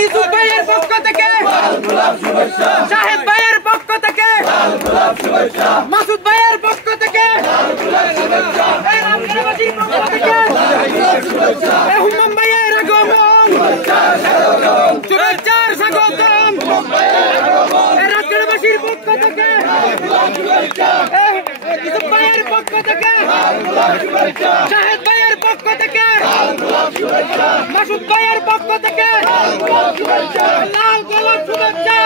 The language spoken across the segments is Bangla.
ইউসুফ ভাইয়ের পক্ষ থেকে শাহেদ ভাইয়ের পক্ষ থেকে মাসুদ ভাইয়ের পক্ষ থেকে রামগড়বাসীর পক্ষ থেকে হুমাম ভাইয়ের আগমন শুভেচ্ছার স্বাগতম রামগড়বাসীর পক্ষ থেকে ইউসুফ ভাইয়ের পক্ষ থেকে শাহেদ ভাইয়ের পক্ষ থেকে মাসুদ ভাইয়ের পক্ষ থেকে লাল গোলাপ শুভেচ্ছা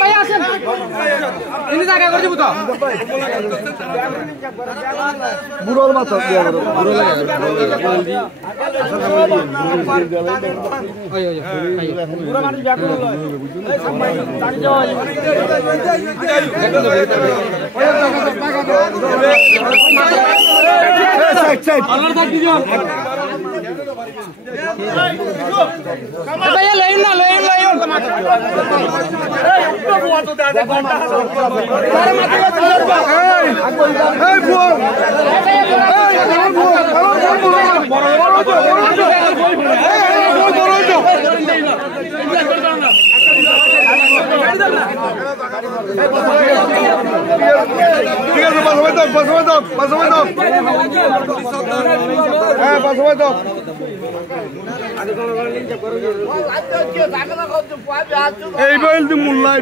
ভাইয়া আসেন ini জায়গা করে দিব তো বুড়োর মাথা দিয়া করো বুড়ো লাগে বুড়ো মানুষ ব্যাক করলো এই সামনে দাঁড়িয়ে যাও সাইড আল্লাহর দাঁত দিও ভাইয়া লাইন না লাইন এই তো বুয়া তো দাদা ঘন্টা আরে মাথা এই বুয়া এই বল দি মুল্লাই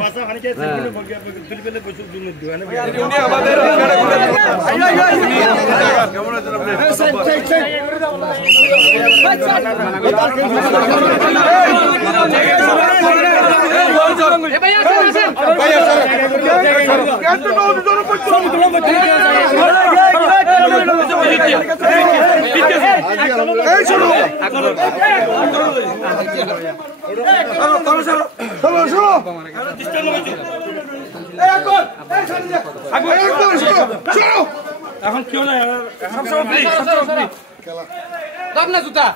এখন কেউ নাই দাম না জুতা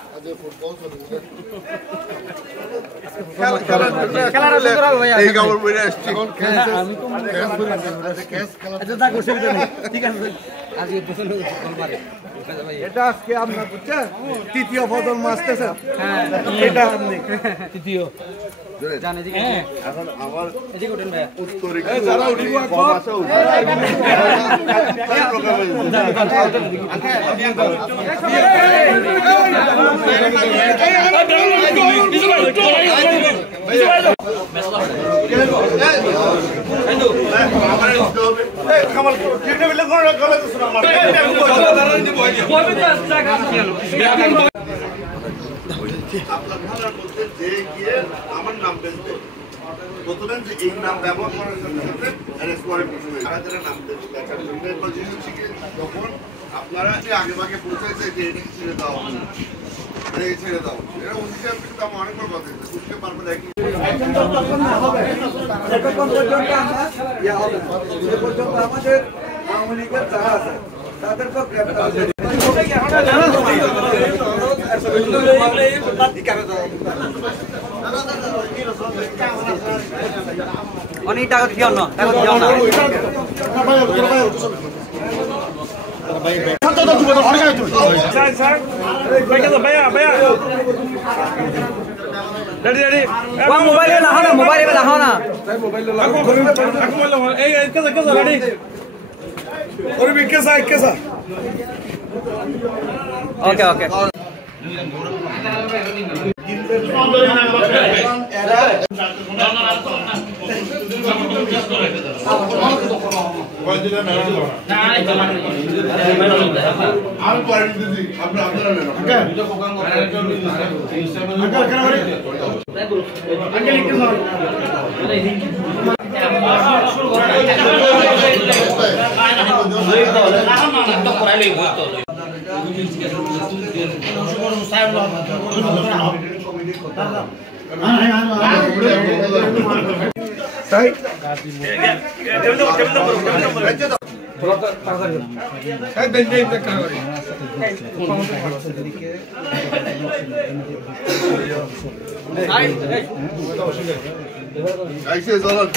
এই গাবর বইরা আসছি ঠিক আছে আজকে পছন্দ করে এটা আজকে আপনার বুঝছেন তৃতীয় ফজল মাসতেছে হ্যাঁ এটা আপনি তৃতীয় জানে দিকে এখন আমার এদিকে উঠেন ভাই উত্তরে যারা উঠিব ভাষা উঠে আমার নাম বেঁচবে প্রথমে যে এই নাম ব্যবহার করার সাথে সাথে নাম তখন আপনারা যে আগে ভাগে পৌঁছাইছে যে এটাকে ছেড়ে দেওয়া হবে ছেড়ে দাও এটা অধিকার কিন্তু আমার অনেক বড় কথা বুঝতে পারবো দেখি আমাদের আওয়ামী লীগের যারা আছে তাদেরকে অনেক টাকা দিও না মোবাইলে লাগাও না ওকে ওকে Aí vocês olham.